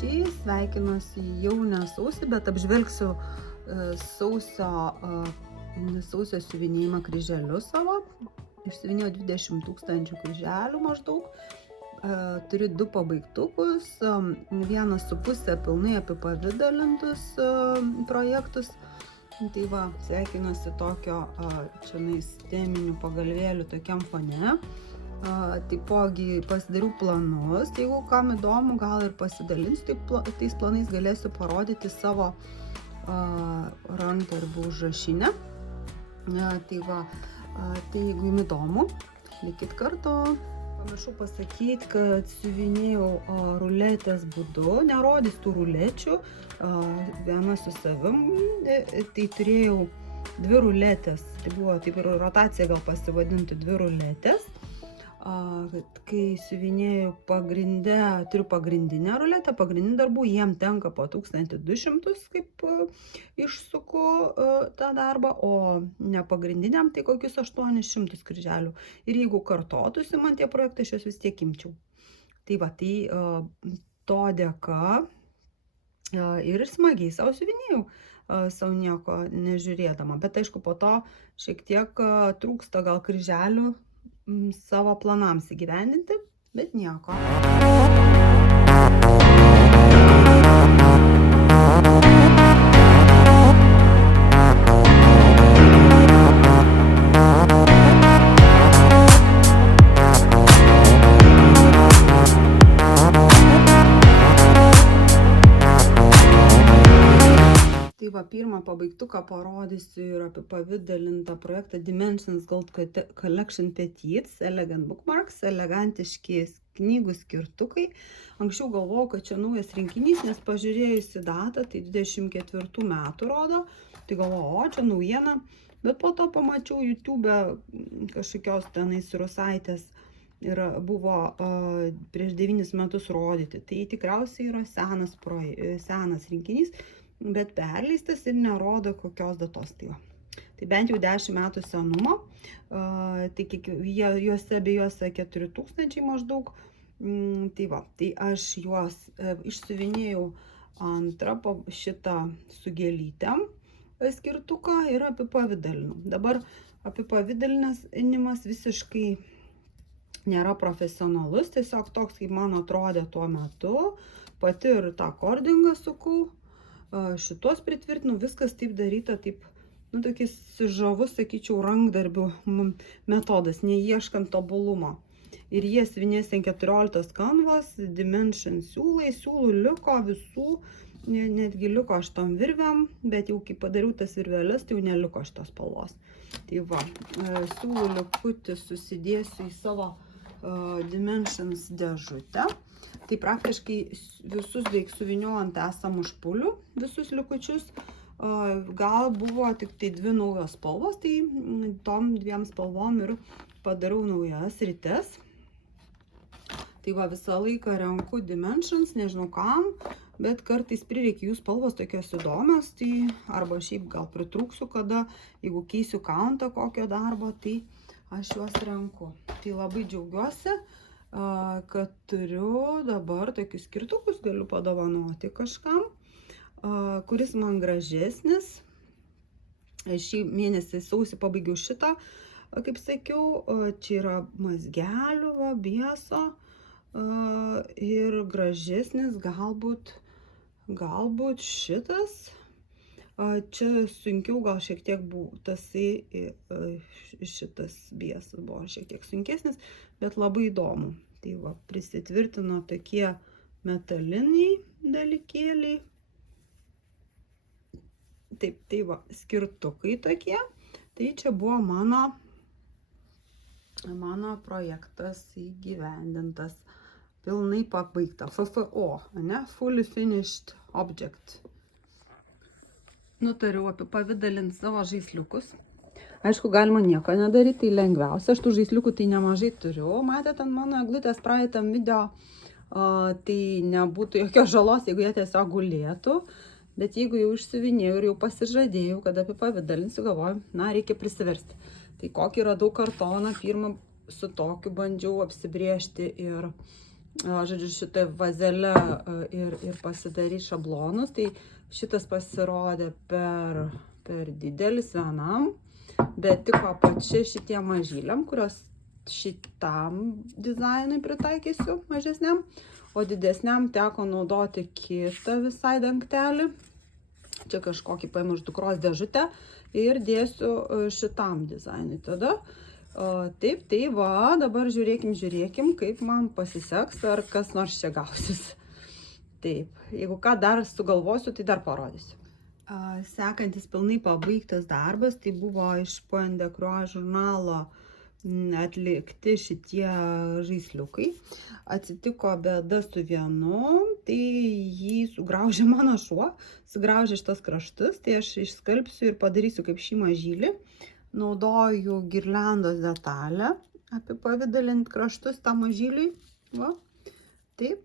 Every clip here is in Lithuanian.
2020, sveikinuosi jau ne sausį, bet apžvelgsiu sausio siuvinėjimą kryželiu savo. Išsiuvinėjau 20 000 kryželių maždaug. Turiu 2 pabaigtukus, 1,5 pilnai apipavidalintus projektus. Tai va, sveikinuosi tokio čionais teminių pagalvėlių tokiam fone. Taipogi pasidariau planus, jeigu kam įdomu, gal ir pasidalinsiu, tais planais galėsiu parodyti savo rankdarbių užrašinę. Tai va, tai jeigu jums įdomu, likit kartu. Pamiršau pasakyti, kad siuvinėjau ruletės būdu, nerodys tų rulečių, viena su savim, tai turėjau 2 ruletės, tai buvo taip ir rotacija gal pasivadinti 2 ruletės. Kai siuvinėjau pagrinde, turiu pagrindinę ruletę, pagrindinį darbų, jiem tenka po 1200, kaip išsuku tą darbą, o nepagrindiniam tai kokius 800 kryželių. Ir jeigu kartotųsi man tie projektai, aš juos vis tiek imčiau. Tai va, tai to dėka ir smagiai savo siuvinėjau, savo nieko nežiūrėdama. Bet aišku, po to šiek tiek trūksta gal kryželių savo planams įgyvendinti, bet nieko. Pirmą pabaigtuką parodysiu ir apipavidalintą projektą Dimensions Gold Collection Petites, Elegant Bookmarks, elegantiški knygų skirtukai. Anksčiau galvojau, kad čia naujas rinkinys, nes pažiūrėjusi datą, tai 24 metų rodo, tai galvojau, čia naujiena, bet po to pamačiau YouTube'e kažkokios tenais rusaitės ir buvo prieš 9 metus rodyti. Tai tikriausiai yra senas rinkinys, bet perleistas ir nerodo kokios datos. Tai bent jau 10 metų senumo, tai juose abiejose 4000 maždaug. Tai va, tai aš juos išsiuvinėjau antrą šitą su gėlytėm skirtuką ir apipavidalinau. Dabar apipavidalinimas visiškai nėra profesionalus, tiesiog toks, kaip man atrodė tuo metu. Pati ir tą kordingą sukau. Šitos pritvirtinau, viskas taip daryta, taip, tokis žavus, sakyčiau, rankdarbių metodas, neieškant tobulumo. Ir jie siuvinės 14 kanvos, Dimension siūlų liko visų, netgi liko 8 virvėm, bet jau kai padariau tas virvelės, tai jau neliko šitos spalvos. Tai va, siūlų likutį susidėsiu į savo Dimensions dėžutę. Tai praktiškai visus beveik suviniau ant esamų špulių, visus likučius. Gal buvo tik tai 2 naujos spalvos, tai tom 2 spalvom ir padarau naujas rites. Tai va, visą laiką renku Dimensions, nežinau kam, bet kartais prireikia jų spalvos tokios įdomios, tai arba šiaip gal pritrūksiu kada, jeigu keisiu countą kokio darbo, tai aš juos renku. Tai labai džiaugiuosi, kad turiu dabar tokius skirtukus, galiu padovanoti kažkam, kuris man gražesnis. Šį mėnesį sausį pabaigiau šitą, kaip sakiau, čia yra mazgelių, bieso ir gražesnis galbūt šitas. Čia sunkiau gal šiek tiek buvo, šitas biesas buvo šiek tiek sunkesnis, bet labai įdomu. Tai va, prisitvirtino tokie metaliniai dalykėliai. Taip, tai va, skirtukai tokie. Tai čia buvo mano projektas įgyvendintas, pilnai pabaigta, FFO, ne? Fully Finished Object. Nutariau apipavidalinti savo žaisliukus. Aišku, galima nieko nedaryti, tai lengviausia. Aš tų žaisliukų tai nemažai turiu. Matėte ant mano eglutės praeitam video, tai nebūtų jokios žalos, jeigu jie tiesiog gulėtų. Bet jeigu jau išsiuvinėjau ir jau pasižadėjau, kad apipavidalinsiu, galvoju, reikia prisiversti. Tai kokį radau kartoną, pirmą su tokiu bandžiau apsibrėžti ir žodžiu, šitą vazelę ir pasidaryti šablonus. Tai šitas pasirodė per didelis vienam, bet tiko pačiai šitie mažyliam, kurios šitam dizainui pritaikysiu mažesniam, o didesniam teko naudoti kitą visai dangtelį. Čia kažkokį paimu iš dukros dėžutę ir dėsiu šitam dizainui tada. Taip, tai va, dabar žiūrėkim, kaip man pasiseks, ar kas nors čia gausis. Taip, jeigu ką dar sugalvosiu, tai dar parodysiu. Sekantis pilnai pabaigtas darbas, tai buvo iš Point de Croix žurnalo atlikti šitie žaisliukai. Atsitiko bėda su vienu, tai jį sugraužė mano šuo, sugraužė šitos kraštus, tai aš išskalbsiu ir padarysiu kaip šį mažylį. Naudoju girliandos detalę, apipavidalint kraštus tam mažyliui. Va, taip.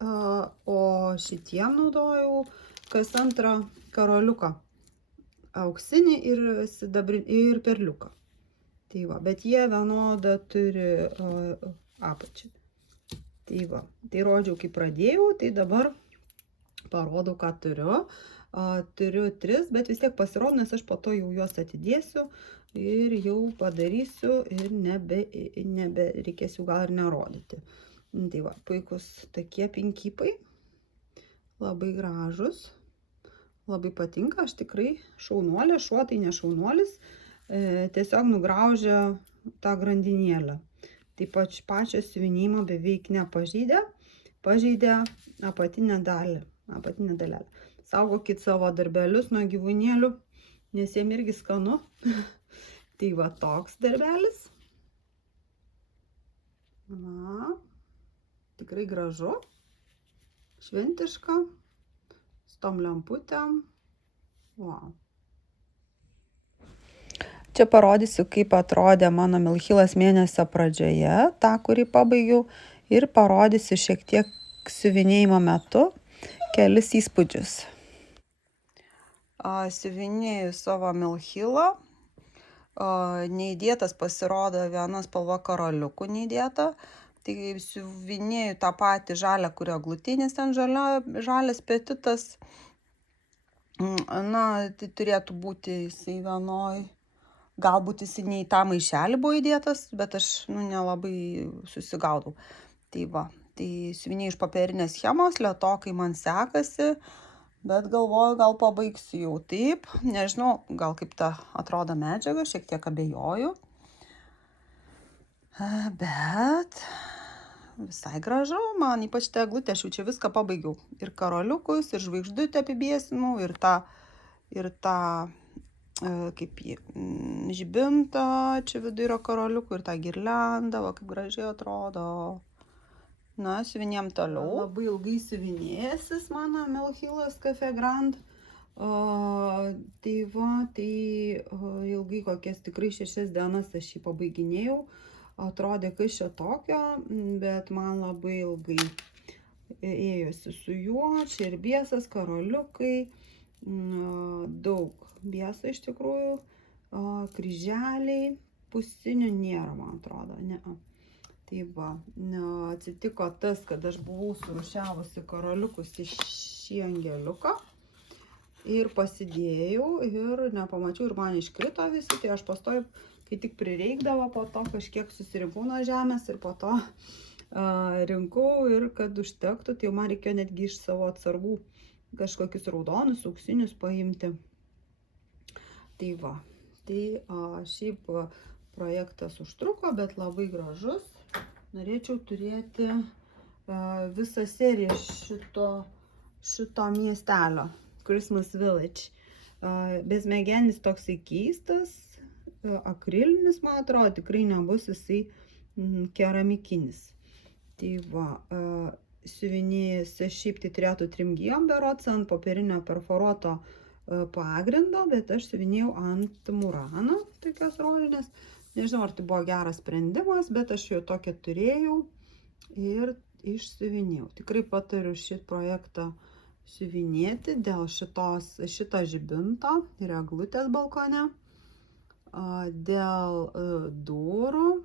O šitiem naudojau kas antrą karoliuką, auksinį ir perliuką. Tai va, bet jie vienodą turi apačią. Tai va, tai rodžiau, kai pradėjau, tai dabar parodau, ką turiu. Turiu 3, bet vis tiek pasirodo, nes aš po to jau juos atidėsiu ir jau padarysiu ir nebereikės jų gal ir nerodyti. Tai va, puikus tokie pinkypai, labai gražus, labai patinka, aš tikrai šaunuolė, šuo tai ne šaunuolis, tiesiog nugraužė tą grandinėlę. Taip pat pačią siuvinėjimą beveik nepažeidė, pažeidė apatinę dalelę. Saugokit savo darbelius nuo gyvūnėlių, nes jiem irgi skanu. Tai va, toks darbelis. Va, tikrai gražu, šventiška, su tom lemputėm. Wow. Čia parodysiu, kaip atrodė mano milchilas mėnesio pradžioje, tą, kurį pabaigiau, ir parodysiu šiek tiek siuvinėjimo metu kelis įspūdžius. Siuvinėju savo milchilą, neįdėtas pasirodo viena spalva karoliukų neįdėta, tai siuvinėju tą patį žalią, kurio glutinis, ten žalias petitas, na, tai turėtų būti jisai vienoj. Galbūt jis ne į tą maišelį buvo įdėtas, bet aš nelabai susigaudau. Tai va, tai siuvinėjau iš popierinės schemos, lėtokai man sekasi, bet galvoju, gal pabaigsiu jau taip. Nežinau, gal kaip ta atrodo medžiaga, šiek tiek abejoju. Bet visai gražu, man ypač ta eglutė, aš jau čia viską pabaigiau. Ir karoliukus, ir žvaigždutę apibėsinau, ir tą kaip žibintą, čia viduje yra karoliukų, ir tą girliandą, va kaip gražiai atrodo. Na, siuvinėjom toliau. Labai ilgai siuvinėjęsis mano milchilas Cafe Grand. Tai va, tai ilgai kokias tikrai 6 dienas aš jį pabaiginėjau. Atrodė, kas čia tokio, bet man labai ilgai ėjosi su juo. Čia ir biesas, karoliukai, daug biesų iš tikrųjų, kryželiai, pusinių nėra, man atrodo, ne. Tai va, atsitiko tas, kad aš buvau surūšiavusi karoliukus į šį angeliuką ir pasidėjau ir nepamačiau ir man iškrito visi, tai aš pastoju, kai tik prireikdavo, po to kažkiek susirinkau nuo žemės ir po to rinkau ir kad užtektų, tai jau man reikėjo netgi iš savo atsargų kažkokius raudonus, auksinius paimti. Tai va, tai šiaip projektas užtruko, bet labai gražus. Norėčiau turėti visą seriją šito miestelio, Christmas Village. Bezmegenis toksai keistas, akrilinis, man atrodo, tikrai nebus jisai keramikinis. Tai va, siuvinėjęs šiaip tai turėtų 3 gijom berods ant popierinio perforuoto pagrindo, bet aš siuvinėjau ant murano, tokios rožinės. Nežinau, ar tai buvo geras sprendimas, bet aš jau tokią turėjau ir išsiuvinėjau. Tikrai patariu šitą projektą siuvinėti dėl šito žibinto ir eglutės balkone, dėl durų,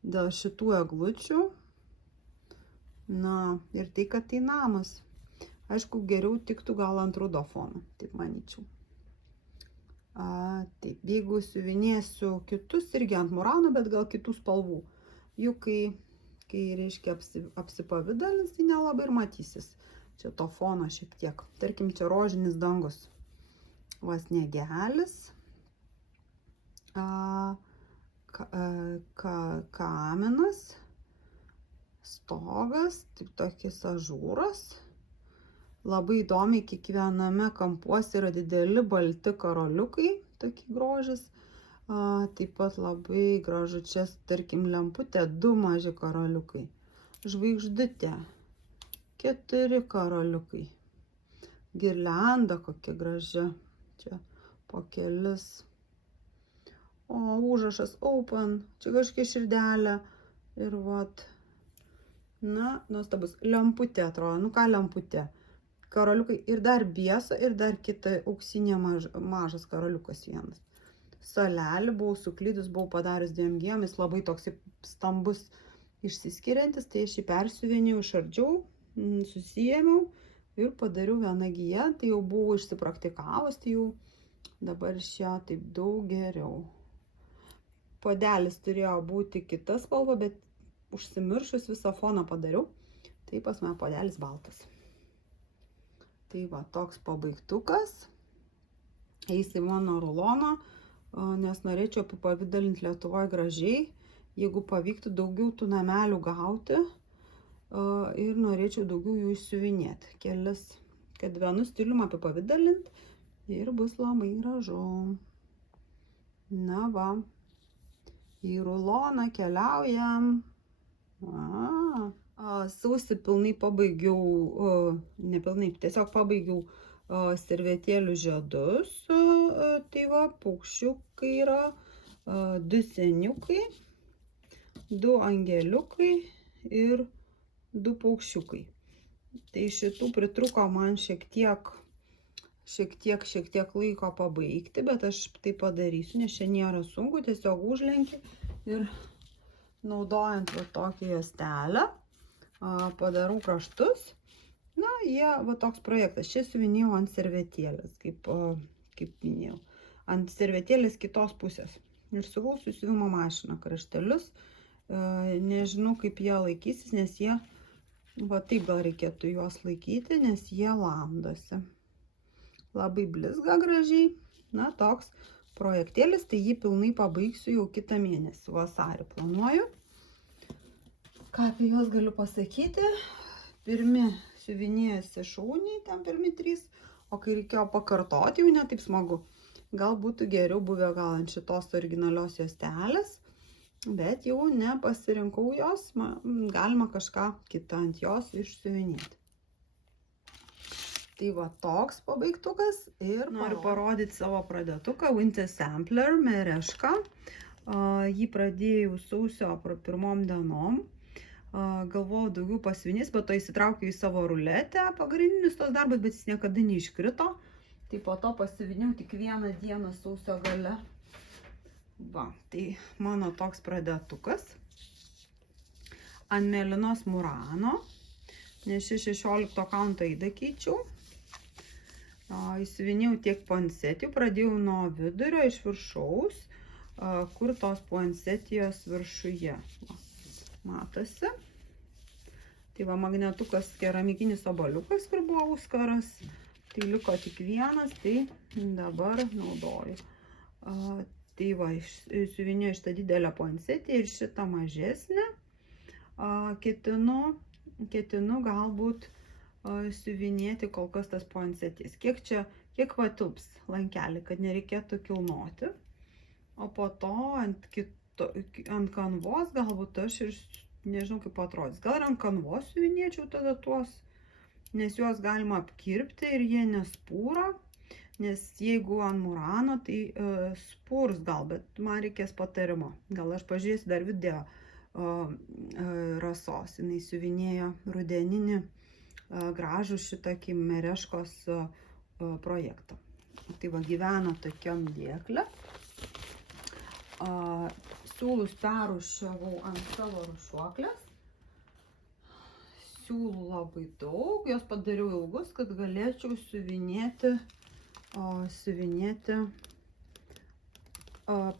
dėl šitų eglučių. Na, ir tai, kad tai namas. Aišku, geriau tiktų gal ant rudo fono, taip manyčiau. Taip, jeigu siuvinėsiu kitus, irgi ant murano, bet gal kitų spalvų. Juk kai reiškia apsipavidalins, tai nelabai ir matysis. Čia to fono šiek tiek. Tarkim, čia rožinis dangus. Va sniegelis. Kaminas. Stogas. Taip tokis ažūras. Labai įdomiai kiekviename kampuose yra dideli balti karoliukai, tokie grožis. Taip pat labai gražu čia, tarkim, lemputė, 2 maži karoliukai. Žvaigždutė, 4 karoliukai. Girlianda kokia graži, čia po kelis. O užrašas open, čia kažkokia širdelė. Ir vat, na, nuostabus. Lemputė atrodo, nu ką lemputė? Karoliukai ir dar biesa, ir dar kita auksinė mažas karoliukas vienas. Salelį buvau suklydus, buvau padarius 2 gijom, jis labai toks stambus išsiskiriantis, tai aš jį persiuvinėjau, išardžiau, susijėmiau ir padariau 1 giją, tai jau buvau išsipraktikavus, tai jau dabar iš jo taip daug geriau. Puodelis turėjo būti kita spalva, bet užsimiršus visą foną padariau, tai pas mane puodelis baltas. Tai va, toks pabaigtukas. Eis į mano ruloną, nes norėčiau apipavidalinti Lietuvoje gražiai. Jeigu pavyktų daugiau tų namelių gauti ir norėčiau daugiau jų išsiuvinėti. Kelis, kad vienu stilium apipavidalinti ir bus labai gražu. Na va, į ruloną keliaujam. Sausį pilnai pabaigiau, nepilnai, tiesiog pabaigiau servetėlių žiedus. Tai va, paukščiukai yra, 2 seniukai, 2 angeliukai ir 2 paukščiukai. Tai šitų pritruko man šiek tiek laiko pabaigti, bet aš tai padarysiu, nes čia nėra sunku, tiesiog užlenki ir naudojant va tokią juostelę padarau kraštus. Na, va toks projektas. Čia siuvinėjau ant servetėlės, kaip minėjau. Ant servetėlės kitos pusės. Ir siuvau su siuvimo mašina kraštelius. Nežinau, kaip jie laikysis, nes jie, va taip gal reikėtų juos laikyti, nes jie lamdosi. Labai blizga gražiai. Na, toks projektėlis, tai jį pilnai pabaigsiu jau kitą mėnesį. Vasarį planuoju. Ką apie juos galiu pasakyti? Pirmi siuvinėjasi šauniai, ten pirmi 3, o kai reikėjo pakartoti, jau ne taip smagu. Gal būtų geriau buvę gal ant šitos originalios juostelės, bet jau nepasirinkau jos, galima kažką kitą ant jos išsiuvinėti. Tai va toks pabaigtukas ir noriu parodyti savo pradėtuką Winter Sampler Mereška. Jį pradėjau sausio 1 dienom. Galvojau daugiau pasiuvinės, bet to įsitraukiau į savo ruletę pagrindinius tos darbus, bet jis niekada neiškrito. Tai po to pasiuvinėjau tik 1 dieną sausio gale. Va, tai mano toks pradėtukas. Ant mėlynos murano, nes 16 kaunto įdą keičiau. Įsiuvinėjau tiek puansetijų, pradėjau nuo vidurio iš viršaus, kur tos puansetijos viršuje. Matosi. Tai va magnetukas keramikinis oboliukas, kur buvo auskaras. Tai liko tik 1, tai dabar naudoju. Tai va, siuvinėjau šitą didelę puansetiją ir šitą mažesnę. Ketinu galbūt siuvinėti kol kas tas puansetijas. Kiek va tilps lankelį, kad nereikėtų kilnoti. O po to ant kanvos galbūt aš ir nežinau kaip atrodys. Gal ant kanvos siuvinėčiau tada tuos, nes juos galima apkirpti ir jie nespūra. Nes jeigu ant murano, tai spurs gal, bet man reikės patarimo. Gal aš pažiūrėsiu dar video Rasos. Jinai siuvinėjo rudeninį gražų šitokį Mereškos projektą. Tai va gyvena tokiam dėklę. Siūlus perrūšiavau ant savo rušiuoklės. siūlų labai daug, jos padariau ilgus, kad galėčiau siuvinėti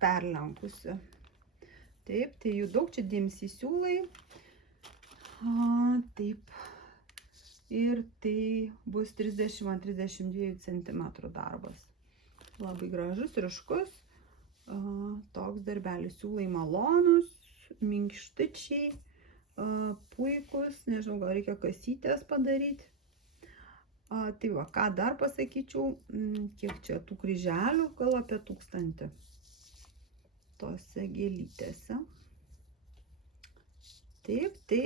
perlenkusi. Taip, tai jų daug, čia DMC siūlai. Taip. Ir tai bus 30-32 cm darbas. Labai gražus, ryškus. Toks darbelis. Siūlai malonus, minkštičiai, puikus. Nežinau, gal reikia kasytės padaryti. Tai va, ką dar pasakyčiau, kiek čia tų kryželių, gal apie 1000 tose gėlytėse. Taip, tai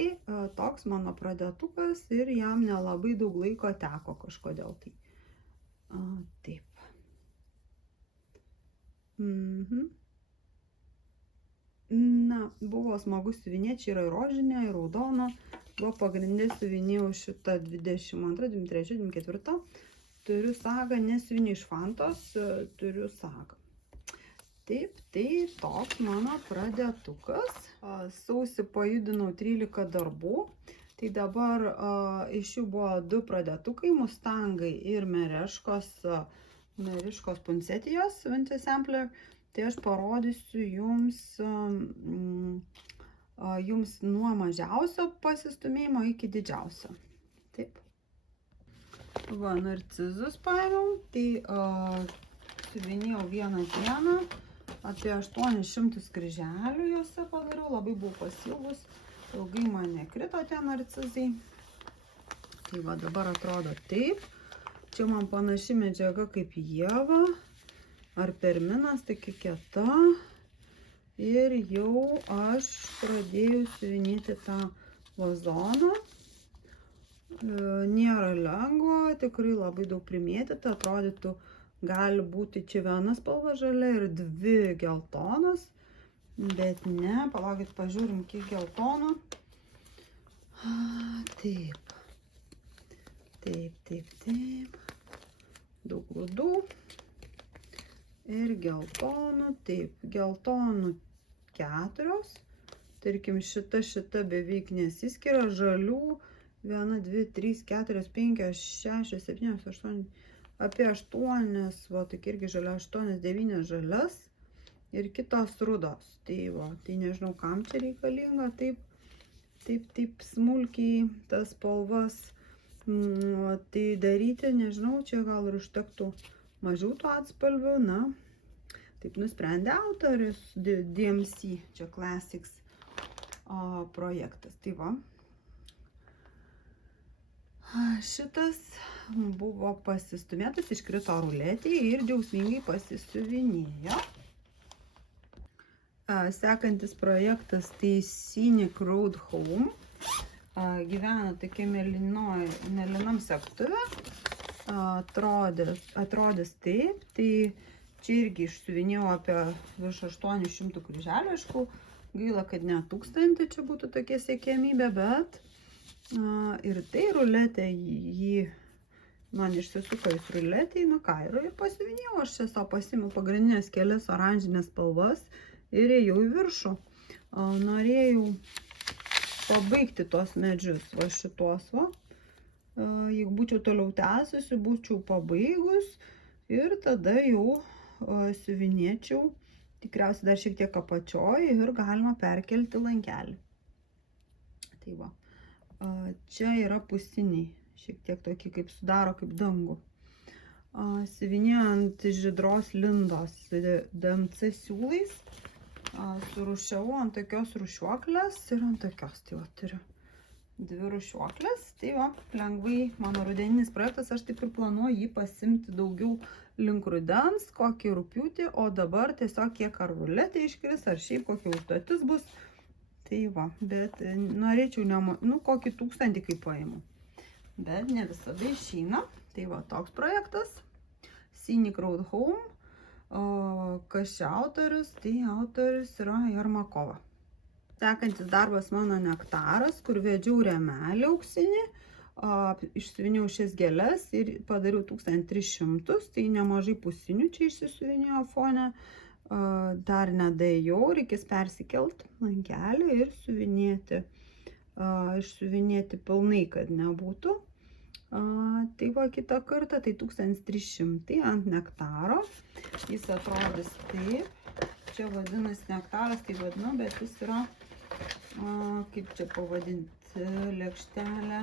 toks mano pradėtukas ir jam nelabai daug laiko teko kažkodėl tai. Taip. Na, buvo smagu siuvinėti, čia yra rožinė, ir raudona. Buvo pagrindė siuvinėjau šitą 22, 23, 24. Turiu sagą, nesiuvinėjau iš Fantos, turiu sagą. Taip, tai toks mano pradėtukas. Sausį pajudinau 13 darbų. Tai dabar iš jų buvo 2 pradėtukai, Mustangai ir Mereškos Puncetijos Vintage Sampler. Tai aš parodysiu jums nuo mažiausio pasistumėjimo iki didžiausio. Taip. Va, narcizus paėmiau. Tai siuvinėjau vieną dieną. Apie 800 kryželių juose padariau, labai buvau pasilgus, ilgai man nekrito tie narcizai. Tai va, dabar atrodo taip. Čia man panaši medžiaga kaip ieva, ar perminas, tokia kieta. Ir jau aš pradėjau siuvinėti tą vazoną. Nėra lengva, tikrai labai daug primėtyta, atrodytų, gali būti čia viena spalva žalia ir 2 geltonos, bet ne, palaukit, pažiūrim, kiek geltono. Taip, taip, taip, taip, daug rudų ir geltonų, taip, geltonų 4, tarkim, šita beveik nesiskiria, žalių 1, 2, 3, 4, 5, 6, 7, 8, apie 8, va, tik irgi žalia, 8, 9 žalias ir kitos rudos. Tai va, tai nežinau, kam čia reikalinga taip smulkiai tas spalvas tai daryti, nežinau, čia gal ir užtektų mažiau tų atspalvių, na, taip nusprendė autorius DMC, čia Classics projektas. Tai va. Šitas buvo pasistumėtas, iškrito ruletį ir džiaugsmingai pasisiuvinėjo. Sekantis projektas tai Scenic Road Home. Gyvena tokia mėlynam segtuve. Atrodys taip. Tai čia irgi išsiuvinėjau apie virš 800 kryželių. Aišku, gaila, kad ne 1000 čia būtų tokia siekiamybė, bet ir tai ruletė jį man išsisuko į ruletį, nu ką, ir pasiuvinėjau, aš čia savo pasiėmiau pagrindinės kelias oranžinės spalvas ir ėjau į viršų. Norėjau pabaigti tos medžius, va šituos, va. Jeigu būčiau toliau tęsusi, būčiau pabaigus ir tada jau siuvinėčiau, tikriausiai dar šiek tiek apačioj ir galima perkelti lankelį. Tai va. Čia yra pusiniai, šiek tiek tokie kaip sudaro kaip dangų. Siuvinėjau ant žydros lindos DMC siūlais, surūšiavau ant tokios rūšiuoklės ir ant tokios, tai va, turiu 2 rūšiuoklės. Tai va, lengvai mano rudeninis projektas, aš taip ir planuoju jį pasimti daugiau link rudens, kokį rugpjūtį, o dabar tiesiog kiek ar ruletė iškris, ar šiaip kokia užduotis bus. Tai va, bet norėčiau, kokį 1000 kaip paimu. Bet ne visada išeina. Tai va, toks projektas. Scenic Road Home. Kas čia autorius? Tai autorius yra Jarmakova. Sekantis darbas mano nektaras, kur vedžiau rėmelį auksinį. Išsiuvinėjau šias gėles ir padariau 1300. Tai nemažai pusinių čia išsisiuvinėjo fone. Dar nedėjau, reikės persikelt lankelį ir siuvinėti išsiuvinėti pilnai, kad nebūtų. Tai va, kitą kartą, tai 1300 ant nektaro. Jis atrodys taip. Čia vadinasi nektaras, tai vadinu, bet jis yra, kaip čia pavadinti, lėkštelė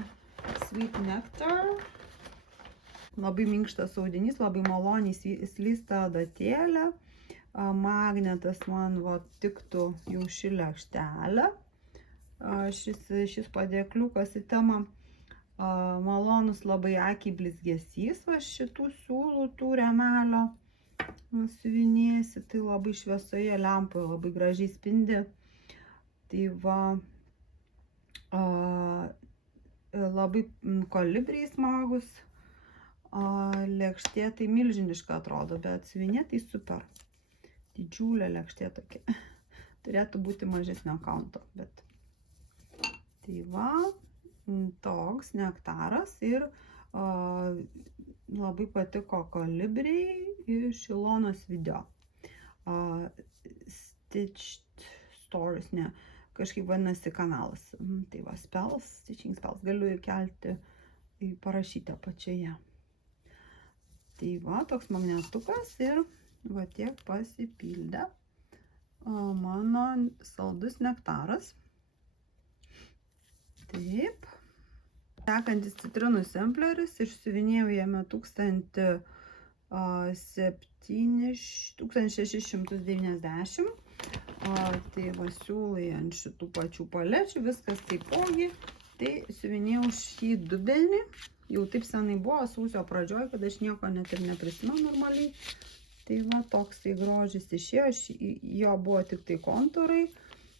Sweet Nectar. Labai minkštas audinys, labai maloniai slysta adatėlė. Magnetas man va tiktų jau ši lėkštelė. Šis padėkliukas į temą. Malonus labai akiai blizgesys, va šitų siūlų tų rėmelio siuvinėsi, tai labai šviesoje lempoje labai gražiai spindi. Tai va, labai kolibriai smagus, lėkštė tai milžiniška atrodo, bet siuvinė tai super. Didžiulė lėkštė tokia. Turėtų būti mažesnio kaunto, bet tai va. Toks nektaras ir labai patiko kolibriai iš Ilonos video. Stitched Stories, ne, kažkaip vadinasi kanalas. Tai va, spells, Stitching Spells, galiu įkelti, parašyti apačioje. Tai va, toks magnetukas ir va tiek pasipildė mano saldus nektaras. Taip. Sekantis citrinų sampleris, išsiuvinėjau jame 1690. Tai va, siūlai ant šitų pačių palečių, viskas taipogi. Tai siuvinėjau šį dubenį, jau taip senai buvo, sausio pradžioj, kad aš nieko net ir neprisimenu normaliai. Tai va, toksai grožis išėjo, jo buvo tik tai kontūrai.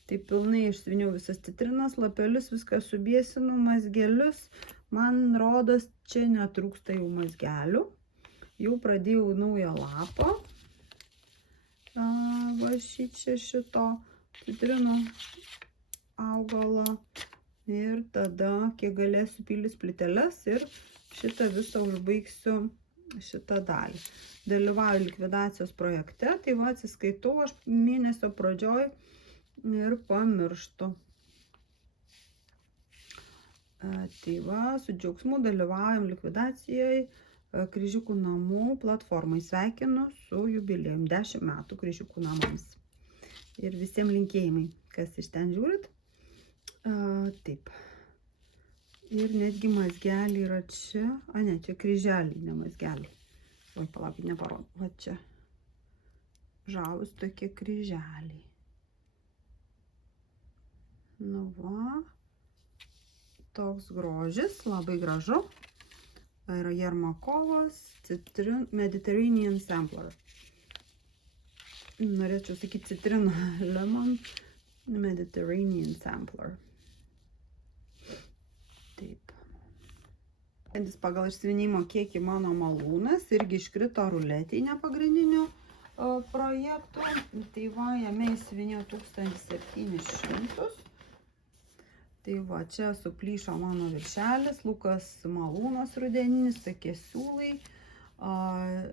Tai pilnai išsiuviniau visas citrinas, lapelius, viską subiesinu, mazgelius. Man rodos, čia netrūksta jau mazgelių. Jau pradėjau naują lapą. Va šito citrinų augalo. Ir tada, kiek galėsiu, pildys plyteles ir šitą visą užbaigsiu šitą dalį. Dalyvauju likvidacijos projekte, tai va atsiskaitau aš mėnesio pradžioj ir pamirštu. Tai va, su džiaugsmu dalyvaujam likvidacijoje Kryžiukų namų platformai. Sveikinu su jubiliejum 10 metų Kryžiukų namams. Ir visiems linkėjimai, kas iš ten žiūrit. Taip. Ir netgi mazgelį yra čia. Ne, čia kryželį, ne mazgelį. Oi, palaukit, neparodo. Va čia. Žavus tokie kryželiai. Nu va, toks grožis, labai gražu. Yra Jermakovas Mediterranean Sampler. Norėčiau sakyti citrino lemon Mediterranean Sampler. Taip. Pagal išsiuvinėjimo kiekį mano malūnas irgi iškrito ruletėj nepagrindinių projektų. Tai va, jame išsiuvinėjau 1700. Tai va, čia suplyšo mano viršelis, Lukas malūnas rudeninis, tokie siūlai.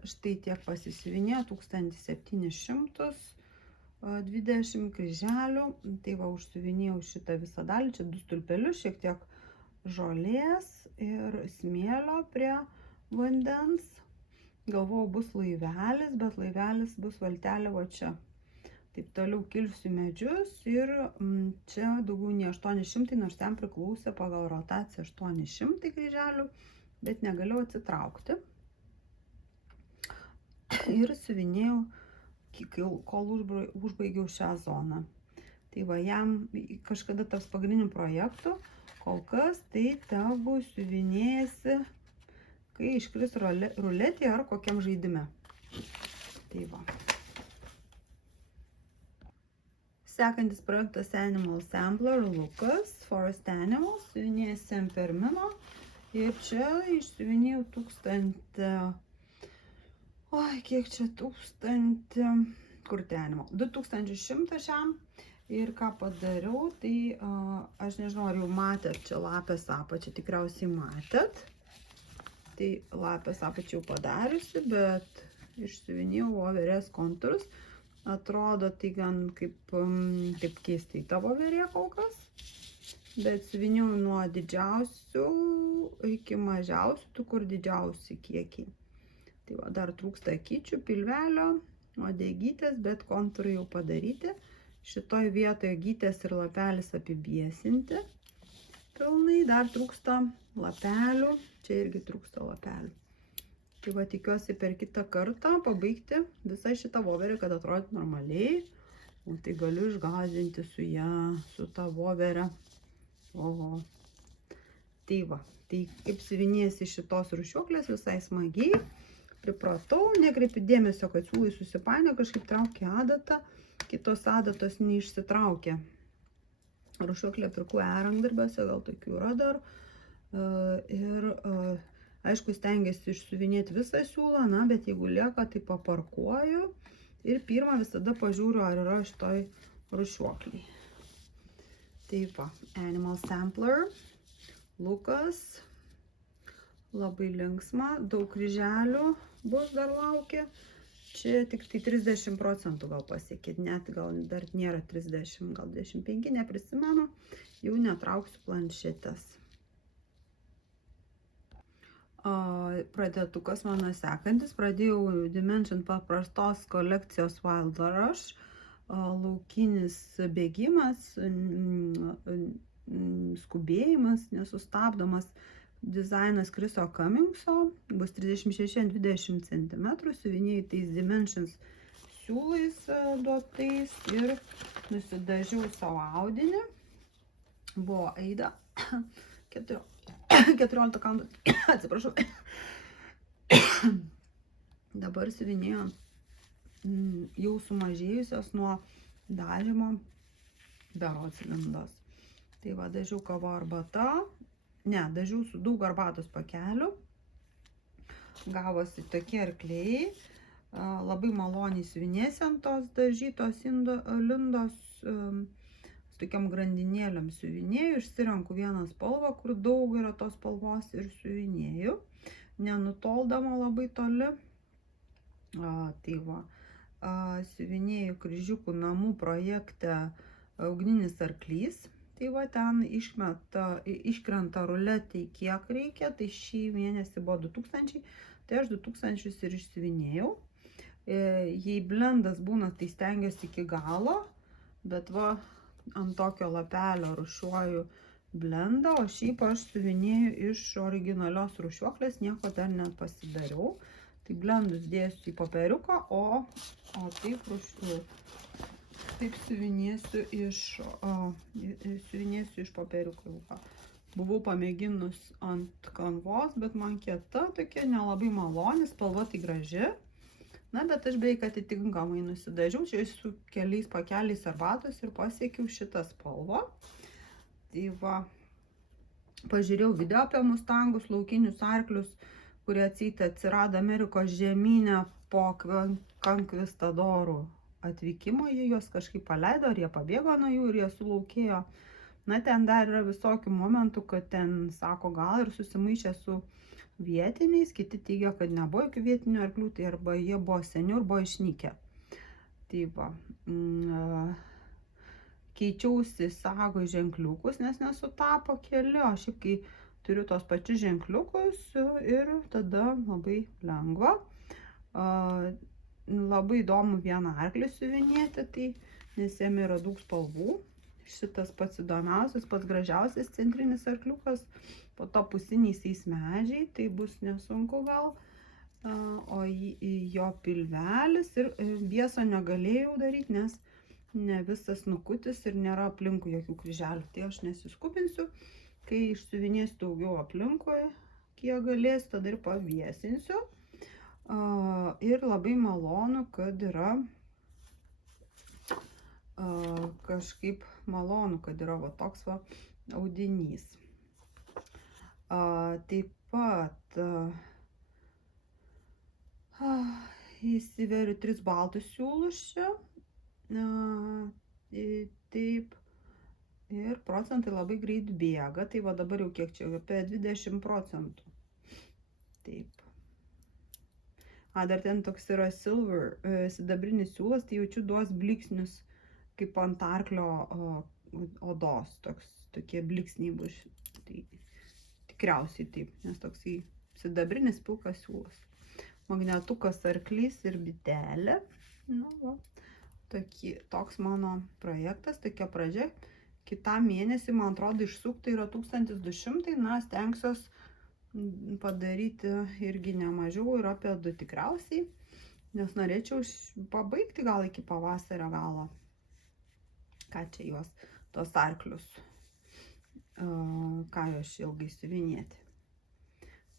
Štai tiek pasisiuvinėjo, 1720 kryželių. Tai va, užsiuvinėjau šitą visą dalį, čia 2 stulpelius, šiek tiek žolės ir smėlio prie vandens. Galvojau, bus laivelis, bet laivelis bus valtelė va čia. Taip toliau kilsiu medžius ir čia daugiau nei 800, nors ten priklausė pagal rotaciją 800 kryželių, bet negaliu atsitraukti. Ir siuvinėjau, kol užbaigiau šią zoną. Tai va, jam kažkada taps pagrindiniu projektu, kol kas tai tegu siuvinėjasi, kai iškris ruletė ar kokiam žaidime. Tai va. Sekantis projektas Animal Sampler, Lukas, Forest Animals, siuvinėjasi ant permino. Ir čia išsiuvinėjau 1000, kiek čia 1000, kur te Animal, 2100 šiam. Ir ką padariau, tai aš nežinau, ar jau matėt čia lapės apačią, tikriausiai matėt. Tai lapės apačią jau padariusi, bet išsiuvinėjau voverės kontūrus. Atrodo tai gan kaip keistai ta voverė kol kas. bet siuvinėjau nuo didžiausių iki mažiausių, tų kur didžiausi kiekiai. Tai va, dar trūksta akyčių, pilvelio, uodegytės, bet kontūrai jau padaryti. Šitoj vietoje gytės ir lapelis apibiesinti. Pilnai dar trūksta lapelių, čia irgi trūksta lapelių. Tai va, tikiuosi per kitą kartą pabaigti visą šitą voverį, kad atrodytų normaliai. O tai galiu išgąsdinti su ją, su ta voverė. Oho. Tai va, tai kaip siuvinėjasi šitos rūšiuoklės visai smagiai. Pripratau, nekreipiu dėmesio, kad siūlai susipainio, kažkaip traukia adatą, kitos adatos neišsitraukia. Rūšiuoklę pirkau rankdarbiuose, gal tokių yra dar. Ir aišku, stengiasi išsiuvinėti visą siūlą, na, bet jeigu lieka, tai paparkuoju. Ir pirmą visada pažiūriu, ar yra šitoj rūšiuokliai. Taip va, Animal Sampler, Lukas, labai linksma, daug kryželių bus dar laukia. Čia tik tai 30% gal pasiekėt, net gal dar nėra 30, gal 25, neprisimenu, jau netrauksiu planšetės. Pradėtukas mano sekantis, pradėjau Dimension paprastos kolekcijos Wild Rush, laukinis bėgimas, skubėjimas, nesustabdomas dizainas Chriso Cummingso, bus 36-20 cm, siuvinėjau tais Dimensions siūlais duotais ir nusidažiau savo audinį. Buvo Aida 14 kantų, atsiprašau. Dabar siuvinėjau jau sumažėjusios nuo dažymo berods lindos. Tai va, dažiau kava arbata, dažiau su daug arbatos pakelių. Gavosi tokie arkliai, labai maloniai siuvinėsi ant tos dažytos lindos, su tokiam grandinėliam siuvinėjau, išsirenku vieną spalvą, kur daug yra tos spalvos ir siuvinėjau, nenutoldama labai toli. Tai va, siuvinėjau kryžiukų namų projekte Ugninis arklys. Tai va, ten iškrenta ruletei kiek reikia, tai šį mėnesį buvo 2000, tai aš 2000 ir išsiuvinėjau. Jei blendas būna, tai stengiuosi iki galo, bet va, ant tokio lapelio rūšiuoju blendą, o šiaip aš siuvinėjau iš originalios rūšiuoklės, nieko dar nepasidariau. Tai blendus dėsiu į popieriuką, o taip siuvinėsiu iš popieriuko. Buvau pamėginus ant kanvos, bet man kieta, tokia nelabai maloni, spalva tai graži. Na, bet aš beveik atitinkamai nusidažiau, čia su keliais pakeliais arbatos ir pasiekiau šitą spalvą. Tai va, pažiūrėjau video apie mustangus, laukinius arklius, kurie atsirado Amerikos žemyne po konkvistadorų atvykimo, jie juos kažkaip paleido, ar jie pabėgo nuo jų ir jie sulaukėjo. Na, ten dar yra visokių momentų, kad ten, sako, gal ir susimaišė su vietiniais, kiti teigia, kad nebuvo jokių vietinių arklių, tai arba jie buvo seniau ir buvo išnykę. Tai va, keičiausi sago ženkliukus, nes nesutapo keli, o šiaip kai turiu tos pačius ženkliukus ir tada labai lengva. Labai įdomu vieną arklį siuvinėti, tai, nes jame yra daug spalvų. Šitas pats įdomiausias, pats gražiausias centrinis arkliukas, po to pusiniais medžiai, tai bus nesunku gal, o jo pilvelis ir bieso negalėjau daryti, nes ne visas nukutis ir nėra aplinkui jokių kryželių, tai aš nesiskubinsiu, kai išsiuvinėsiu daugiau aplinkui, kiek galėsiu, tada ir paviesinsiu. Ir labai malonu, kad yra kažkaip malonu, kad yra va toks va audinys. Taip pat įsiveriu 3 baltus siūlus čia. Taip. Ir procentai labai greit bėga. Tai va dabar jau kiek čia, apie 20%. Taip. Dar ten toks yra silver, sidabrinis siūlas, tai jaučiu duos bliksnius kaip ant arklio odos, tokie bliksniai bus. Tai tikriausiai taip, nes toksai sidabrinis pilkas siūlas. Magnetukas, arklys ir bitelė. Nu, va. Toks mano projektas, tokia pradžia. Kitam mėnesį, man atrodo, išsukti yra 1200, na, stengsiuos padaryti irgi nemažiau ir apie 2 tikriausiai, nes norėčiau pabaigti gal iki pavasario galo. Ką čia juos, tos arklius, ką juos ilgai siuvinėti.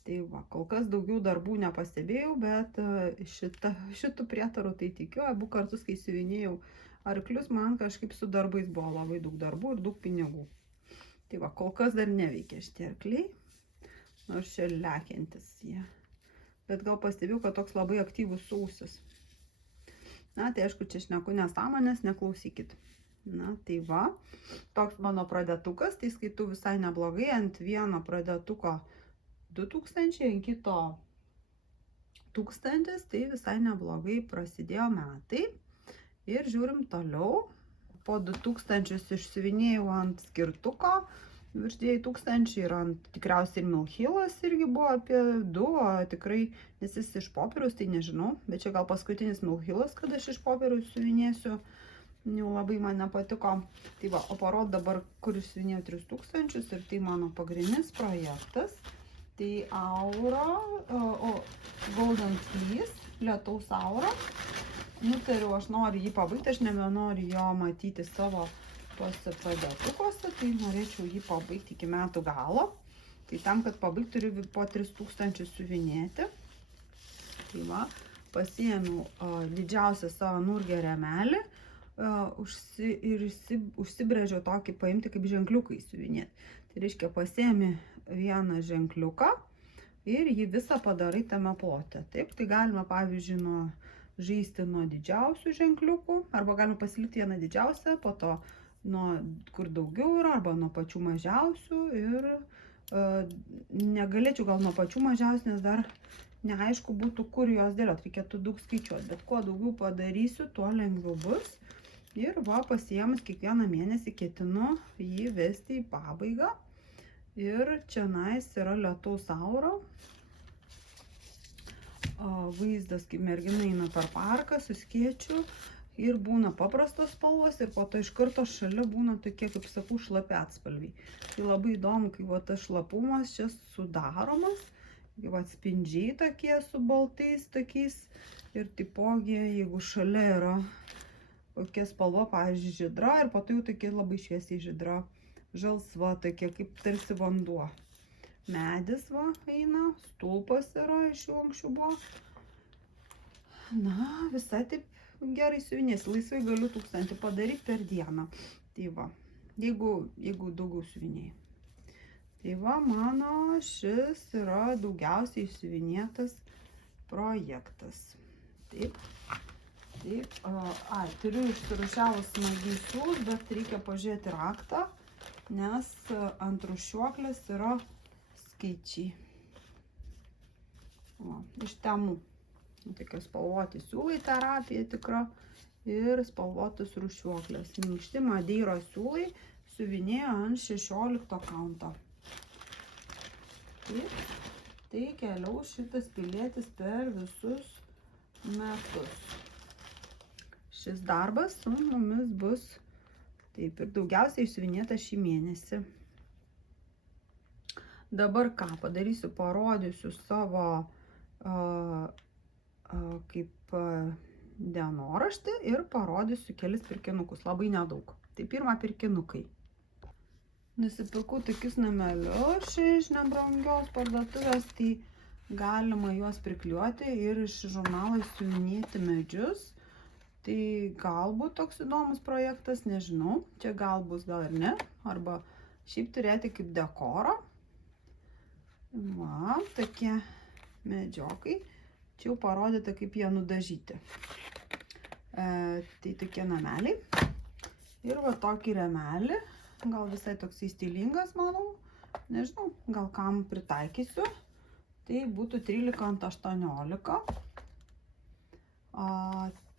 Tai va, kol kas daugiau darbų nepastebėjau, bet šitų prietarų tai tikiu. Abu kartus, kai siuvinėjau arklius, man kažkaip su darbais buvo labai daug darbų ir daug pinigų. Tai va, kol kas dar neveikia šitie arkliai, nors čia lekiantis jie. Bet gal pastebėjau, kad toks labai aktyvus sausis. Na, tai aišku, čia šneku nesąmonės, neklausykit. Na, tai va, toks mano pradėtukas, tai skaitau visai neblogai, ant vieno pradėtuko 2000, ant kito 1000, tai visai neblogai prasidėjo metai. Ir žiūrim toliau. Po 2000 išsiuvinėjau ant skirtuko, virš 2000 ir ant tikriausiai ir Milhilas irgi buvo apie 2, o tikrai, nes jis iš popieriaus, tai nežinau, bet čia gal paskutinis Milhilas, kad aš iš popieriaus siuvinėsiu, jau labai man nepatiko. Tai va, o parod dabar, kur išsiuvinėjau 3000 ir tai mano pagrindinis projektas. Tai Aura, Golden Fleece, lietaus aura. Nutariau, aš noriu jį pabaigti, aš nebenoriu jo matyti savo tuose pradėtukuose, tai norėčiau jį pabaigti iki metų galo. Tai tam, kad pabaigti, turiu po 3000 siuvinėti. Tai va, pasiėmiau didžiausią savo nurgę rėmelį ir užsibrėžiau tokį paimti kaip ženkliukai siuvinėti. Tai reiškia, pasiėmi vieną ženkliuką ir jį visą padarai tame plote. Taip, tai galima, pavyzdžiui, žaisti nuo didžiausių ženkliukų, arba galima pasilikti vieną didžiausią, po to nuo kur daugiau yra, arba nuo pačių mažiausių. Ir negalėčiau gal nuo pačių mažiausių, nes dar neaišku būtų, kur jos dėliot, reikėtų daug skaičiuoti. Bet kuo daugiau padarysiu, tuo lengviau bus. Ir va, pasiėmus kiekvieną mėnesį ketinu jį vesti į pabaigą. Ir čia yra lietaus aura. Vaizdas, kaip mergina eina per parką su skėčiu ir būna paprastos spalvos ir po to iš karto šalia būna tokie, kaip sakau, šlapi atspalviai. Tai labai įdomu, kai va, tas šlapumas čia sudaromas, kaip atspindžiai tokie su baltais tokiais ir taipogi, jeigu šalia yra kokia spalva, pavyzdžiui, žydra ir po to jau tokie labai šviesiai žydra, žalsva, tokie kaip tarsi vanduo. Medis va eina, stulpas yra, iš jų anksčiau buvo. Na, visai taip gerai siuvinėsi, laisvai galiu 1000 padaryti per dieną. Tai va, jeigu daugiau siuvinėjai. Tai va, mano šis yra daugiausiai siuvinėtas projektas. Taip, turiu išsirušiavus smagiai siūlus, bet reikia pažiūrėti raktą, nes ant rūšiuoklės yra skaičiai. O, iš temų. Tokie spalvoti siūlai, terapija tikra ir spalvotus rūšiuoklės. Minkšti Madeiros siūlai siuvinėjo ant 16 kaunto. Tai keliaus šitas pilietis per visus metus. Šis darbas su mumis bus taip ir daugiausiai išsiuvinėta šį mėnesį. Dabar ką padarysiu, parodysiu savo kaip dienoraštį ir parodysiu kelis pirkinukus, labai nedaug. Tai pirma pirkinukai. Nusipirkau tokius namelius iš nebrangios parduotuvės, tai galima juos priklijuoti ir iš žurnalo siuvinėti medžius. Tai galbūt toks įdomus projektas, nežinau, čia gal bus, gal ir ne, arba šiaip turėti kaip dekoro. Va, tokie medžiokai. Čia jau parodyta, kaip jie nudažyti. Tai tokie nameliai. Ir va tokį rėmelį. Gal visai toksai stilingas, manau. Nežinau, gal kam pritaikysiu. Tai būtų 13 ant 18.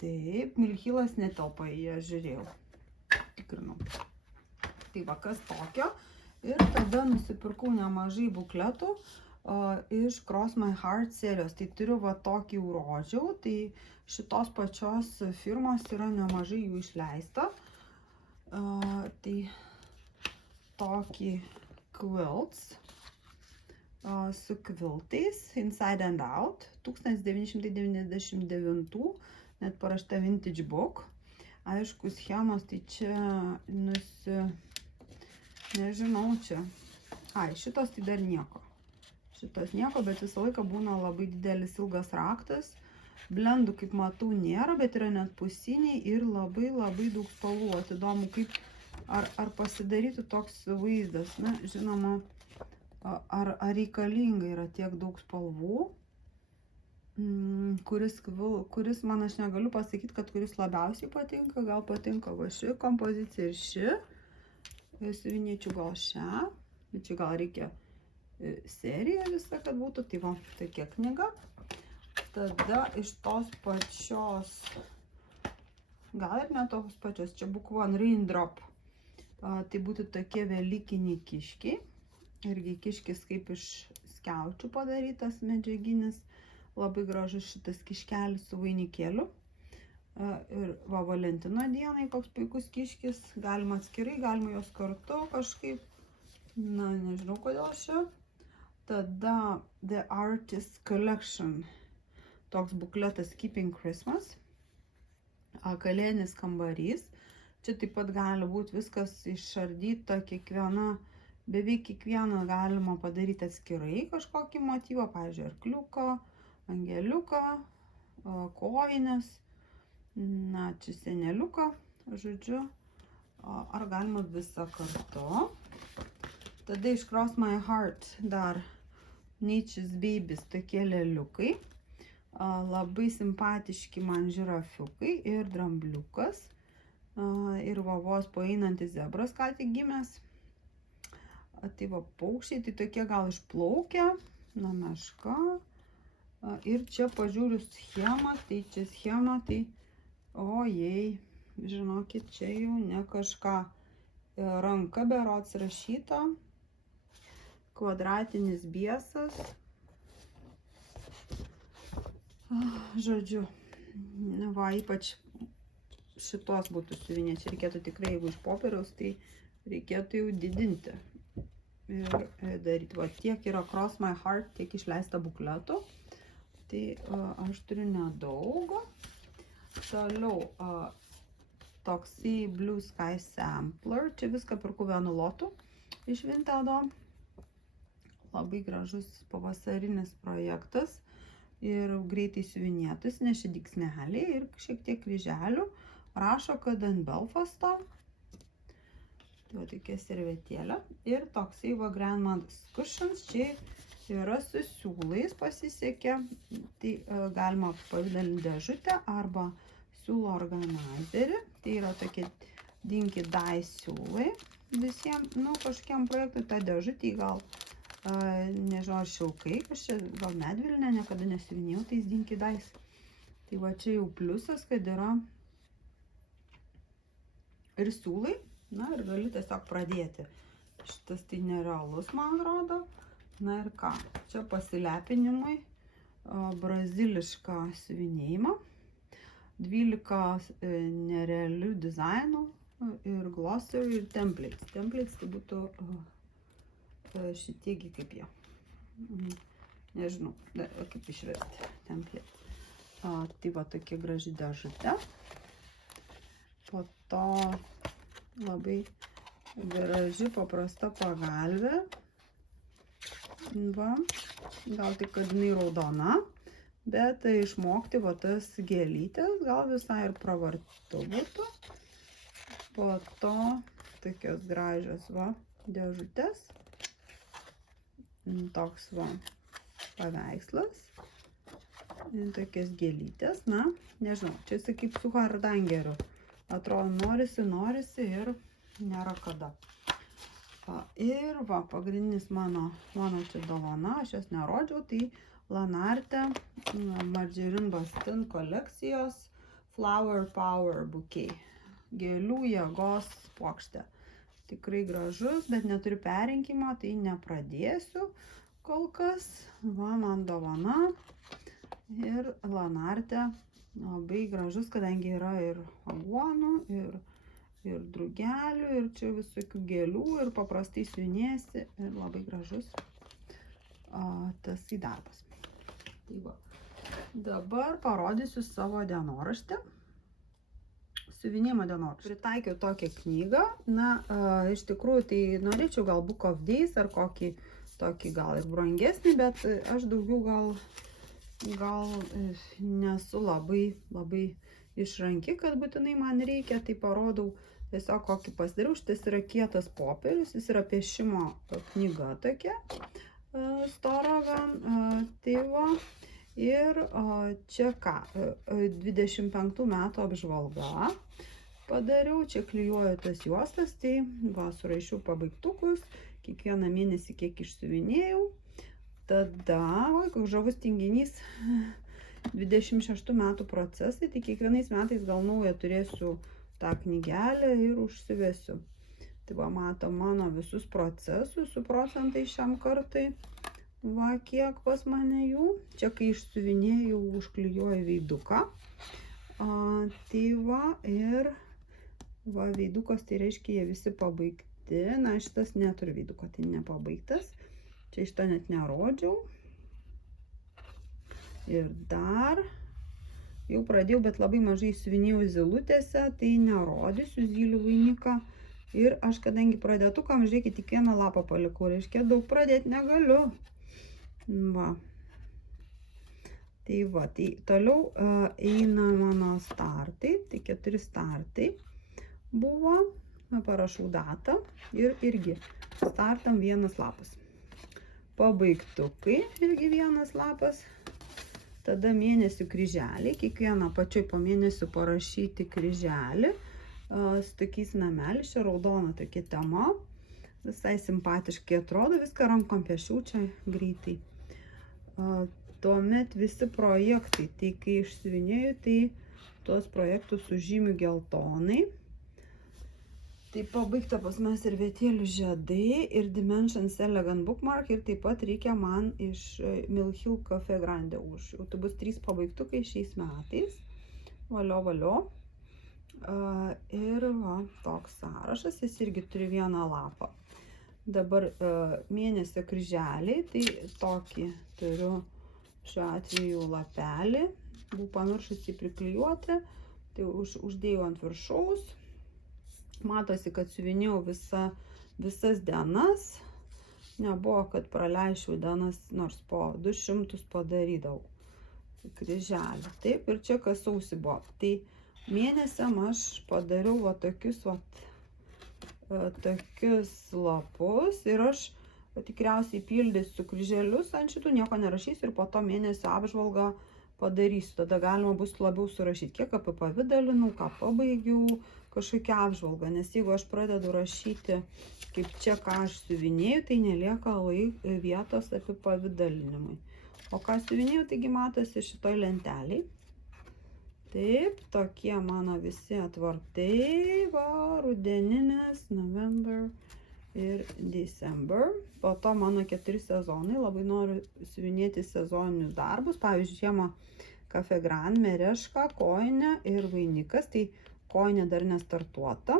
Taip, Milhilas netelpa į ją, žiūrėjau. Tikrinau. Tai va, kas tokio. Ir tada nusipirkau nemažai bukletų iš Cross My Heart serijos. Tai turiu va tokį jau rodžiau. Tai šitos pačios firmos yra nemažai jų išleista. Tai tokį quilts su quiltais Inside and Out 1999, net parašta Vintage Book. Aišku, schemos, tai čia nežinau čia. Šitos tai dar nieko. Šitos nieko, bet visą laiką būna labai didelis ilgas raktas. Blendų, kaip matau, nėra, bet yra net pusiniai ir labai daug spalvų. Įdomu, kaip ar pasidarytų toks vaizdas. Na, žinoma, ar reikalinga yra tiek daug spalvų. Kuris man, aš negaliu pasakyti, kad kuris labiausiai patinka. Gal patinka va ši kompozicija ir ši. Siuvinėčiau gal šią. Bet čia gal reikia seriją visą, kad būtų. Tai va, tokia knyga. Tada iš tos pačios, gal ir ne tos pačios, čia Book One Raindrop. Tai būtų tokie velykiniai kiškiai. Irgi kiškis kaip iš skiaučių padarytas medžiaginis. Labai gražus šitas kiškelis su vainikėliu. Ir va, Valentino dienai koks puikus kiškis. Galima atskirai, galima jos kartu kažkaip. Na, nežinau kodėl čia. Tada The Artist Collection. Toks bukletas Keeping Christmas. Kalėdinis kambarys. Čia taip pat gali būti viskas išardyta, beveik kiekvieną galima padaryti atskirai kažkokį motyvą. Pavyzdžiui, arkliuką, angeliuką, kojines, na, čia seneliuką, žodžiu. Ar galima visą kartu. Tada iš Cross My Heart dar Nature's Babies tokie lėliukai. Labai simpatiški man žirafiukai ir drambliukas. Ir vos paeinantis zebras ką tik gimęs. Tai va, paukščiai, tai tokie gal išplaukia. Na, meška. Ir čia pažiūriu schemą. Tai čia schema, tai ojei, žinokit, čia jau ne kažką. Ranka berods rašyta. Kvadratinis biesas. Žodžiu, va, ypač šitos būtų siuvinėti. Čia reikėtų tikrai, jeigu iš popieriaus, tai reikėtų jau didinti. Ir daryti. Va, tiek yra Cross My Heart, tiek išleista bukletų. Tai aš turiu nedaug. Toliau toksai Blue Sky Sampler. Čia viską pirku vienu lotu iš Vintedo. Labai gražus pavasarinis projektas. Ir greitai siuvinėtas, nes čia dygsneliai ir šiek tiek kryželių. Rašo, kad ant Belfasto. Tai va, tokia servetėlė. Ir toksai va Grandma's Cushions. Čia yra su siūlais pasisekė. Tai galima pavidalinti dėžutę arba siūlo organizerį. Tai yra tokie Dinky Dye siūlai visiems, nu, kažkiam projektui. Ta dėžutė gal, nežinau, ar šilkai, gal medvilnė, niekada nesiuvinėjau tais Dinky Dyes. Tai va, čia jau pliusas, kad yra ir siūlai. Na, ir gali tiesiog pradėti. Šitas tai nerealus, man atrodo. Na ir ką, čia pasilepinimui brazilišką siuvinėjimą. 12 nerealių dizainų ir glossary ir templates. Templates tai būtų šitiegi kaip jie. Nežinau, kaip išversti templates. Tai va, tokia graži dėžutė. Po to labai graži paprasta pagalvė. Va, gal tik, kad jinai raudona, bet išmokti va tas gėlytės gal visai ir pravartu būtų. Po to tokios gražios va dėžutės. Toks va paveikslas. Tokias gėlytės, na, nežinau, čia kaip su hardangeriu. Atrodo, norisi ir nėra kada. Ir va, pagrindinis mano čia dovana, aš jas nerodžiau, tai Lanarte Marjorie Bastin kolekcijos Flower Power Bouquet. Gėlių jėgos puokštė. tikrai gražus, bet neturiu perrinkimo, tai nepradėsiu kol kas. Va, man dovana. Ir lanarte labai gražus, kadangi yra ir aguonų, ir drugelių, ir čia visokių gėlių, ir paprastai siuvinėsi, ir labai gražus tas darbas. Tai va. Dabar parodysiu savo dienoraštį. Siuvinėjimo dienoraštį. Pritaikiau tokią knygą. Na, iš tikrųjų, tai norėčiau gal Book of Days ar kokį tokį gal ir brangesnį, bet aš daugiau gal nesu labai išranki, kad būtinai man reikia. Tai parodau tiesiog kokį pasidariau. Šitas yra kietas popierius, jis yra piešimo knyga tokia. Stora gan. Tai va. Ir čia ką, 25 metų apžvalga padariau, čia klijuoju tas juostas, tai va, suraišiau pabaigtukus, kiekvieną mėnesį kiek išsiuvinėjau. Tada, va, koks žavus tinginys, 26 metų procesai, tai kiekvienais metais gal naują turėsiu tą knygelę ir užsivesiu. Tai va, mato mano visus procesus su procentais šiam kartai. Va, kiek pas mane jų. Čia, kai išsiuvinėjau, užklijuoju veiduką. Tai va, ir va, veidukas, tai reiškia, jie visi pabaigti. Na, šitas neturi veiduko, tai nepabaigtas. Čia šitą net nerodžiau. Ir dar jau pradėjau, bet labai mažai išsiuvinėjau zylutėse, tai nerodysiu zylių vainiką. Ir aš, kadangi pradėtukam, žiūrėkit, tik vieną lapą palikau, reiškia, daug pradėti negaliu. Va. Tai va, tai toliau eina mano startai, tai 4 startai buvo, parašau datą ir irgi startam 1 lapas. Pabaigtukai irgi 1 lapas, tada mėnesių kryželiai, kiekvieną pačioj po mėnesių parašyti kryželį su tokiais nameliais, čia raudona tokia tema, visai simpatiškai atrodo, viską rankom piešiau čia greitai. Tuomet visi projektai, tai kai išsiuvinėjau, tai tuos projektus sužymiu geltonai. Tai pabaigta pas mes ir vietėlių žiedai, ir Dimensions Elegant Bookmark, ir taip pat reikia man iš Mill Hill Cafe Grande už. Jau tai bus 3 pabaigtukai šiais metais. Valio. Ir va, toks sąrašas, jis irgi turi 1 lapą. Dabar mėnesio kryželiai, tai tokį turiu šiuo atveju lapelį, buvau pamiršusi priklijuoti, tai uždėjau ant viršaus, matosi, kad siuvinėjau visas dienas, nebuvo, kad praleisčiau dienas, nors po 200 padarydavau kryželį, taip, ir čia kas sausį buvo, tai mėnesiam aš padariau va tokius lapus ir aš tikriausiai pildysiu kryželius ant šitų, nieko nerašysiu ir po to mėnesio apžvalgą padarysiu. Tada galima bus labiau surašyti, kiek apipavidalinau, ką pabaigiau, kažkokią apžvalgą. Nes jeigu aš pradedu rašyti, kaip čia ką aš siuvinėjau, tai nelieka vietos apipavidalinimui. O ką siuvinėjau, taigi matosi šitoj lenteliai. Taip, tokie mano visi atvartai, va, rudeninis, November ir December. Po to mano 4 sezonai, labai noriu siuvinėti sezoninius darbus. Pavyzdžiui, žiemą Cafe Grande, mereška, kojinė ir vainikas. Tai kojinė dar nestartuota.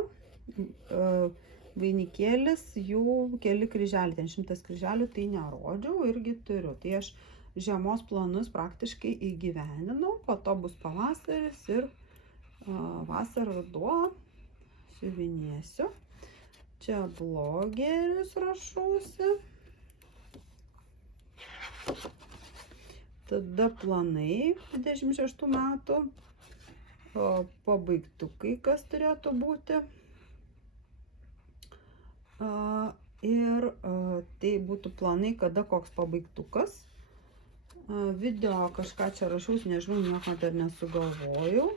Vainikėlis, jų keli kryželiai, ten 100 kryželių, tai nerodžiau, irgi turiu. Tai aš žiemos planus praktiškai įgyvendinau, po to bus pavasaris ir vasara ruduo siuvinėsiu. Čia blogeris rašausi. Tada planai 26 metų, pabaigtukai, kas turėtų būti. Ir tai būtų planai, kada koks pabaigtukas. Video kažką čia rašaus, nežinau, nieko dar nesugalvojau.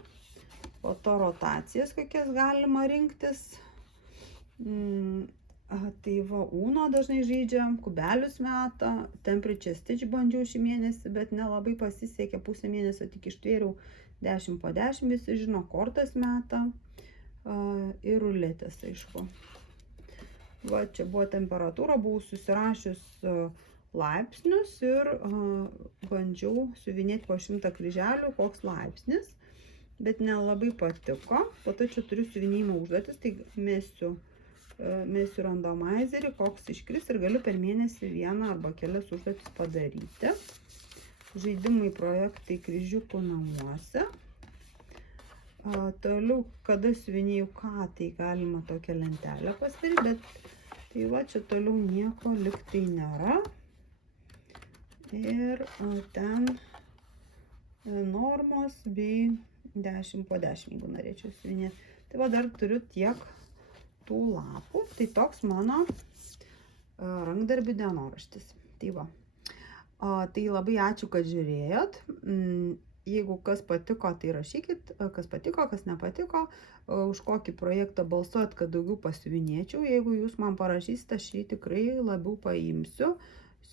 Po to rotacijas, kokias galima rinktis. Tai va, Uno dažnai žaidžiam, kubelius metą, Temperature Stitch bandžiau šį mėnesį, bet nelabai pasisekė, pusę mėnesio tik ištvėriau 10 po 10, visi žino, kortas metą ir ruletės, aišku. Va, čia buvo temperatūra, buvau susirašius laipsnius ir bandžiau siuvinėti po 100 kryželių, koks laipsnis, bet nelabai patiko. Po to čia turiu siuvinėjimo užduotis, tai mesiu randomizerį, koks iškris ir galiu per mėnesį vieną arba kelias užduotis padaryti. Žaidimai, projektai kryžiukų namuose. Toliau, kada siuvinėjau ką, tai galima tokią lentelę pasidaryti, bet tai va, čia toliau nieko liktai nėra. Ir ten normos bei 10 po 10, jeigu norėčiau siuvinėti. Tai va, dar turiu tiek tų lapų. Tai toks mano rankdarbių dienoraštis. Tai va. Tai labai ačiū, kad žiūrėjot. Jeigu kas patiko, tai rašykit, kas patiko, kas nepatiko, už kokį projektą balsuot, kad daugiau pasiuvinėčiau. Jeigu jūs man parašysite, aš jį tikrai labiau paimsiu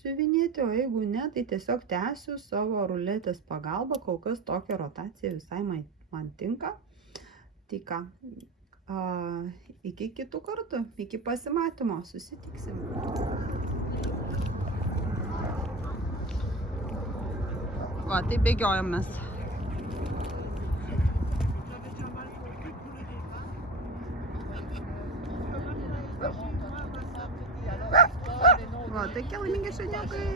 siuvinėti, o jeigu ne, tai tiesiog tęsiu savo ruletės pagalba. Kol kas tokia rotacija visai man tinka. Tai ką, iki kitų kartų, iki pasimatymo, susitiksim. Va, tai bėgiojom mes. Va, tai laimingi šuniukai.